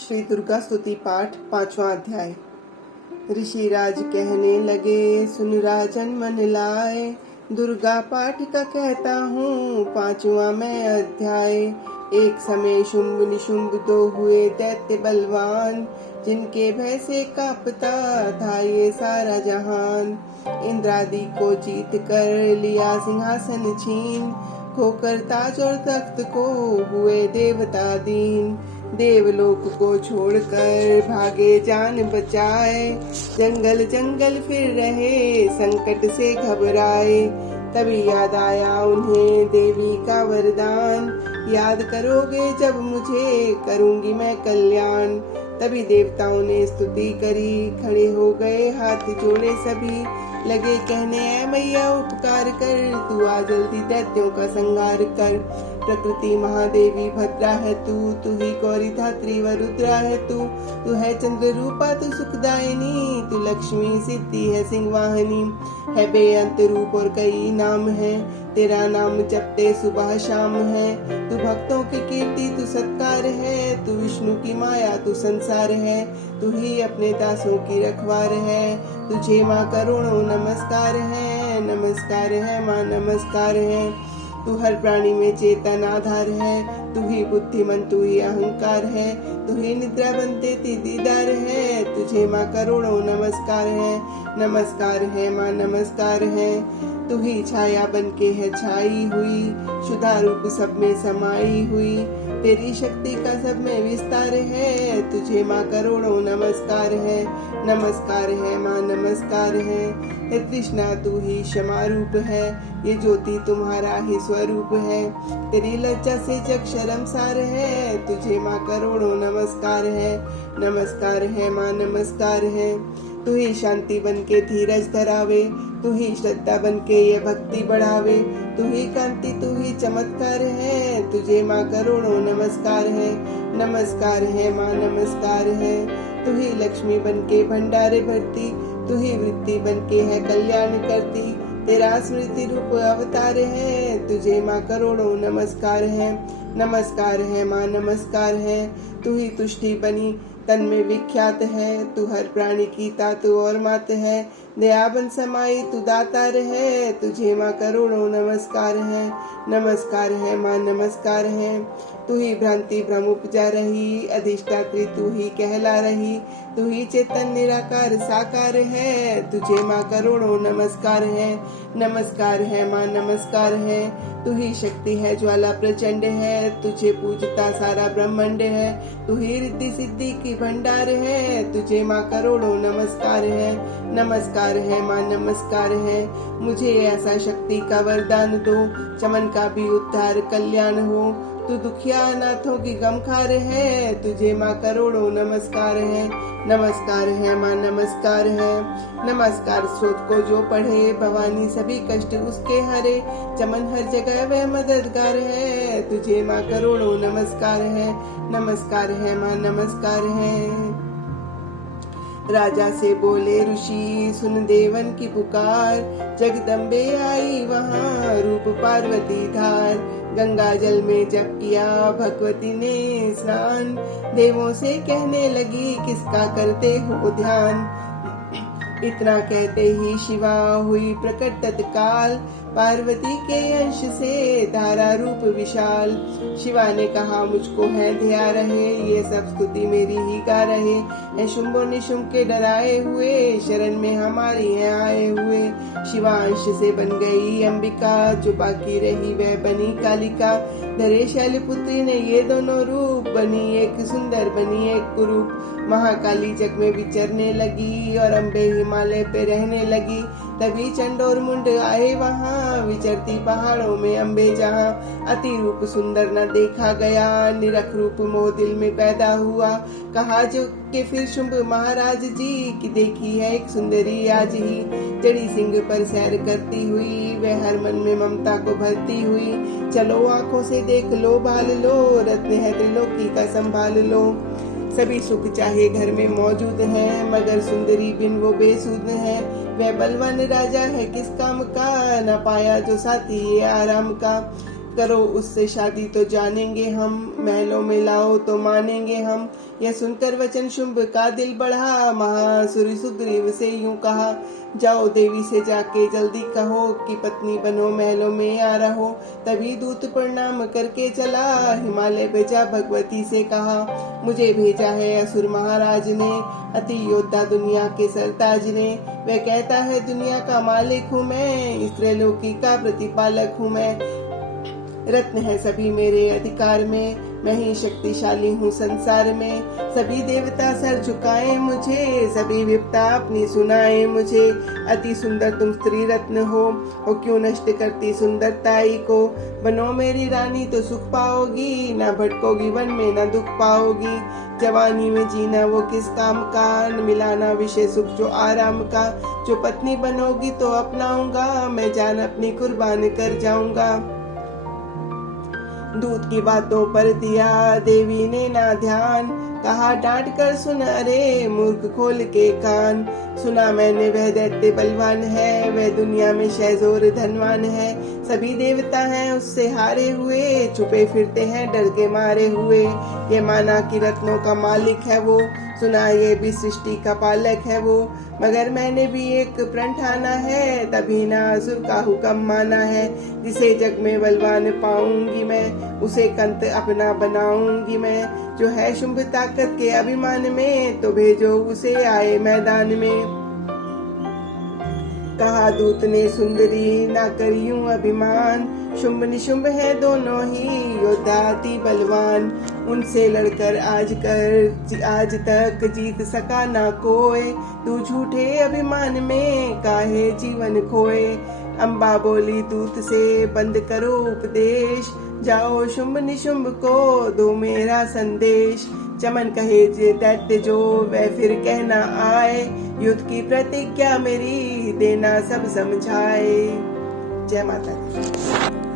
श्री दुर्गा स्तुति पाठ 5वां अध्याय। ऋषिराज कहने लगे, सुन राजन मन लाए, दुर्गा पाठ का कहता हूँ 5वां मैं अध्याय। एक समय शुंभ निशुंभ दो हुए दैत्य बलवान, जिनके भय से कांपता था ये सारा जहान। इंद्रादि को जीत कर लिया सिंहासन छीन, खोकर ताज और तख्त को हुए देवता दीन। देवलोक को छोड़कर भागे जान बचाए, जंगल जंगल फिर रहे संकट से घबराए। तभी याद आया उन्हें देवी का वरदान, याद करोगे जब मुझे करूंगी मैं कल्याण। तभी देवताओं ने स्तुति करी, खड़े हो गए हाथ जोड़े सभी, लगे कहने ऐ मैया उपकार कर, तू आ जल्दी दैत्यों का संहार कर। प्रकृति महादेवी भद्रा है तू ही गौरी धात्री व रुद्रा है तू है चंद्र रूपा तू सुखदायिनी, तू लक्ष्मी सिद्धि है सिंहवाहिनी। है बेअंत रूप और कई नाम है, तेरा नाम जपते सुबह शाम है। तू भक्तों की कीर्ति तू सत्कार है, तू विष्णु की माया तू संसार है। तू ही अपने दासों की रखवार है, तुझे माँ करोड़ों नमस्कार है। नमस्कार है माँ नमस्कार है, तू हर प्राणी में चेतन आधार है। तू ही बुद्धिमन तू ही अहंकार है, तू ही निद्रा बनते दीदार है। तुझे माँ करोड़ों नमस्कार है। नमस्कार है माँ नमस्कार है, तू ही छाया बन के है छाई हुई, शुद्धा रूप सब में समाई हुई। तेरी शक्ति का सब में विस्तार है, तुझे माँ करोड़ों नमस्कार है। नमस्कार है माँ नमस्कार है, हे कृष्णा तू ही क्षमा रूप है, ये ज्योति तुम्हारा ही स्वरूप है। तेरी लज्जा से जग शर्मसार है, तुझे माँ करोड़ों नमस्कार है। नमस्कार है माँ नमस्कार है, तू ही शांति बन के धीरज धरावे, तू ही श्रद्धा बन के ये भक्ति बढ़ावे। तू ही कांति तू ही चमत्कार है, तुझे माँ करोड़ों नमस्कार है। नमस्कार है माँ नमस्कार है, तू ही लक्ष्मी बन के भंडारे भरती, तू ही वृत्ति बन के है कल्याण करती। तेरा स्मृति रूप अवतार है, तुझे माँ करोड़ों नमस्कार है। नमस्कार है माँ नमस्कार है, तू ही तुष्टि बनी तन में विख्यात है। तू हर प्राणी की तातु और मात है, दयाबन समाई तू दातार है। तुझे माँ करोड़ों नमस्कार है। नमस्कार है माँ नमस्कार है, तू ही भ्रांति भ्रम उपजा रही, अधिष्ठात्री तू ही कहला रही। तू ही चेतन निराकार साकार है, तुझे माँ करोड़ों नमस्कार है। नमस्कार है माँ नमस्कार है, तू ही शक्ति है ज्वाला प्रचंड है, तुझे पूजता सारा ब्रह्मांड है। तू ही रिद्धि सिद्धि की भंडार है, तुझे माँ करोड़ों नमस्कार है। नमस्कार है माँ नमस्कार है, मुझे ऐसा शक्ति का वरदान दो, चमन का भी उद्धार कल्याण हो। तू दुखिया अनाथों की गमखार है, तुझे माँ करोड़ों नमस्कार है। नमस्कार है माँ नमस्कार है, नमस्कार स्रोत को जो पढ़े, भवानी सभी कष्ट उसके हरे। चमन हर जगह वह मददगार है, तुझे माँ करोड़ों नमस्कार है। नमस्कार है माँ नमस्कार है। राजा से बोले ऋषि, सुन देवन की पुकार, जगदम्बे आई वहाँ रूप पार्वती धार। गंगा जल में जब किया भगवती ने स्नान, देवों से कहने लगी किसका करते हो ध्यान। इतना कहते ही शिवा हुई प्रकट तत्काल, पार्वती के अंश से धारा रूप विशाल। शिवा ने कहा मुझको है ध्या रहे, ये सब स्तुति मेरी ही गा रहे। है शुंभो निशुंभ के डराए हुए, शरण में हमारी है आए हुए। शिवा अंश से बन गई अंबिका, जो बाकी रही वह बनी कालिका। धरे शैलपुत्री ने ये दोनों रूप, बनी एक सुंदर बनी एक कुरूप। महाकाली जग में विचरने लगी, और अम्बे हिमालय पे रहने लगी। तभी चंड और मुंड आए वहाँ, विचरती पहाड़ों में अम्बे जहाँ। अति रूप सुंदर न देखा गया, निरख रूप मोह दिल में पैदा हुआ। कहा जो के फिर शुंभ महाराज जी, की देखी है एक सुंदरी आज ही। जड़ी सिंह पर सैर करती हुई, वह हर मन में ममता को भरती हुई। चलो आंखों से देख लो भाल लो, रत्न है त्रिलोकी का संभाल लो। सभी सुख चाहे घर में मौजूद है, मगर सुंदरी बिन वो बेसुध है। वह बलवान राजा है किस काम का, न पाया जो साथी ये आराम का। करो उससे शादी तो जानेंगे हम, महलों में लाओ तो मानेंगे हम। यह सुनकर वचन शुंभ का दिल बढ़ा, महासुर सुग्रीव से यूं कहा, जाओ देवी से जाके जल्दी कहो कि पत्नी बनो महलों में आ रहो। तभी दूत प्रणाम करके चला, हिमालय भेजा भगवती से कहा, मुझे भेजा है असुर महाराज ने, अति योद्धा दुनिया के सरताज ने। वह कहता है दुनिया का मालिक हूँ मैं, इस त्रैलोकी का प्रतिपालक हूँ मैं। रत्न है सभी मेरे अधिकार में, मैं ही शक्तिशाली हूँ संसार में। सभी देवता सर झुकाए मुझे, सभी विपता अपनी सुनाए मुझे। अति सुंदर तुम स्त्री रत्न हो क्यों नष्ट करती सुंदरताई को। बनो मेरी रानी तो सुख पाओगी, ना भटकोगी वन में ना दुख पाओगी। जवानी में जीना वो किस काम का, न मिलाना विषय सुख जो आराम का। जो पत्नी बनोगी तो अपनाऊंगा, मैं जान अपनी कुर्बान कर जाऊंगा। दूत की बातों पर दिया देवी ने ना ध्यान, कहा डांट कर सुन अरे मूर्ख खोल के कान। सुना मैंने वह दैत्य बलवान है, वह दुनिया में शहजोर धनवान है। सभी देवता हैं उससे हारे हुए, छुपे फिरते हैं डर के मारे हुए। ये माना कि रत्नों का मालिक है वो, सुना ये भी सृष्टि का पालक है वो। मगर मैंने भी एक प्रण ठाना है, तभी ना असुर का हुक्म माना है। जिसे जग में बलवान पाऊंगी मैं, उसे कंत अपना बनाऊंगी मैं। जो है शुंभ ताकत के अभिमान में, तो भेजो उसे आए मैदान में। कहा दूत ने सुंदरी ना करियूं अभिमान, शुंभ निशुंभ है दोनों ही योद्धा अति बलवान। उनसे लड़कर आज तक जीत सका ना कोई, तू झूठे अभिमान में काहे जीवन खोए। अम्बा बोली दूत से बंद करो उपदेश, जाओ शुंभ निशुंभ को दो मेरा संदेश। चमन कहे जे दैत्य जो वह फिर कहना आए, युद्ध की प्रतिज्ञा मेरी देना सब समझाए। जय माता दी।